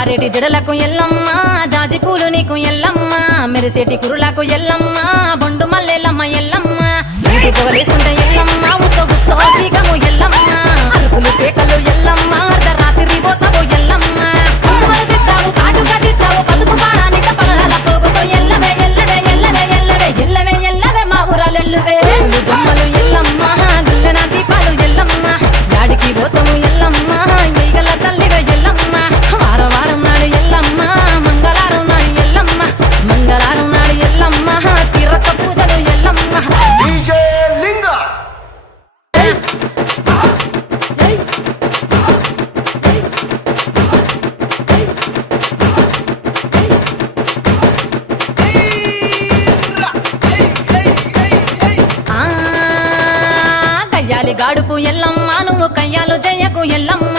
జారేటి జడలకు ఎల్లమ్మ జాజి పూలు నీకు ఎల్లమ్మ మెరిసేటి కురులకు ఎల్లమ్మ బొండు మల్లెలమ్మ ఎల్లమ్మ ఇంటి పొగలేస్తుంటే ఎల్లమ్మ ఉత్సవము ఎల్లమ్మ అరుపులు కేకలు ఎల్లమ్మ అర్ధరాత్రి పోతావు ఎల్లమ్మ పువ్వులు తిత్తావు కాటుగా తిత్తావు పసుపు పారానిక పగడాల పోగుతో ఎల్లవే ఎల్లవే ఎల్లవే ఎల్లవే ఎల్లవే ఎల్లవే మా ఊరాలెల్లువే బొమ్మలు ఎల్లమ్మ గుల్లెన దీపాలు ఎల్లమ్మ యాడికి పోతాము ఎల్లమ్మ ఈగల తల్లివే ఎల్లమ్మ వారం వారం నాడు ఎల్లమ్మ మంగళవారం నాడు ఎల్లమ్మ మంగళవారం నాడు ఎల్లమ్మ తిరక పూజలు ఎల్లమ్మ డీజే లింగ కయ్యాలి గాడుపు ఎల్లమ్మ నువ్వు కయ్యాలు జయకు ఎల్లమ్మ